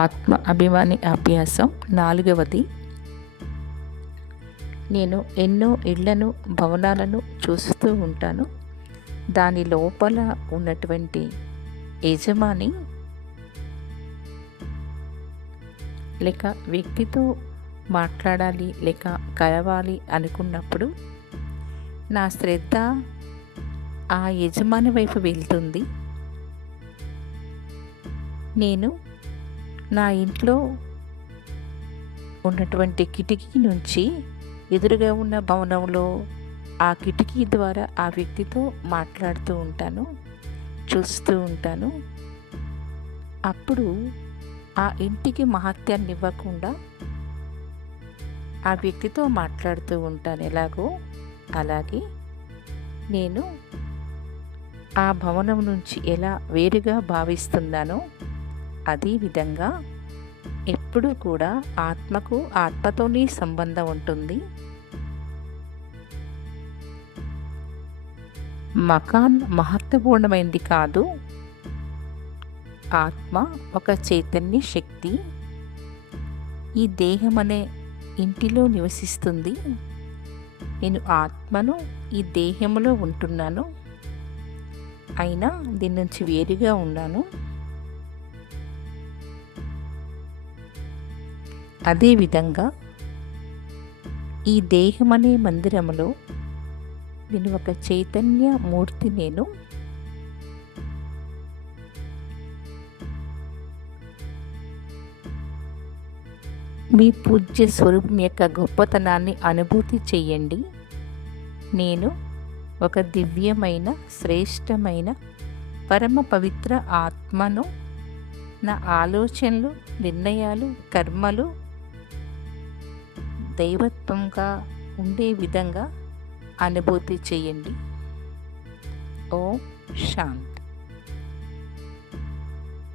ఆత్మ అభిమాని అభ్యాసం 4వది. నేను ఎన్నో ఇళ్లను, భవనాలను చూస్తూ ఉంటాను. దాని లోపల ఉన్నటువంటి యజమాని లేక వ్యక్తితో మాట్లాడాలి లేక కలవాలి అనుకున్నప్పుడు నా శ్రద్ధ ఆ యజమాని వైపు వెళ్తుంది. నేను నా ఇంట్లో ఉన్నటువంటి కిటికీ నుంచి ఎదురుగా ఉన్న భవనంలో ఆ కిటికీ ద్వారా ఆ వ్యక్తితో మాట్లాడుతూ ఉంటాను, చూస్తూ ఉంటాను. అప్పుడు ఆ ఇంటికి మహత్యాన్ని ఇవ్వకుండా ఆ వ్యక్తితో మాట్లాడుతూ ఉంటాను. ఎలాగో అలాగే నేను ఆ భవనం నుంచి ఎలా వేరుగా భావిస్తున్నానో అదే విధంగా ఎప్పుడూ కూడా ఆత్మకు ఆత్మతోనే సంబంధం ఉంటుంది. మకాన్ మహత్వపూర్ణమైంది కాదు. ఆత్మ ఒక చైతన్య శక్తి. ఈ దేహం అనే ఇంటిలో నివసిస్తుంది. నేను ఆత్మను ఈ దేహంలో ఉంటున్నాను, అయినా దీని నుంచి వేరుగా ఉన్నాను. అదేవిధంగా ఈ దేహం అనే మందిరంలో నేను ఒక చైతన్య మూర్తి. నేను మీ పూజ్య స్వరూపం యొక్క గొప్పతనాన్ని అనుభూతి చెయ్యండి. నేను ఒక దివ్యమైన, శ్రేష్టమైన, పరమ పవిత్ర ఆత్మను. నా ఆలోచనలు, నిర్ణయాలు, కర్మలు దైవత్వంగా ఉండే విధంగా అనుభూతి చేయండి. ఓం శాంతి.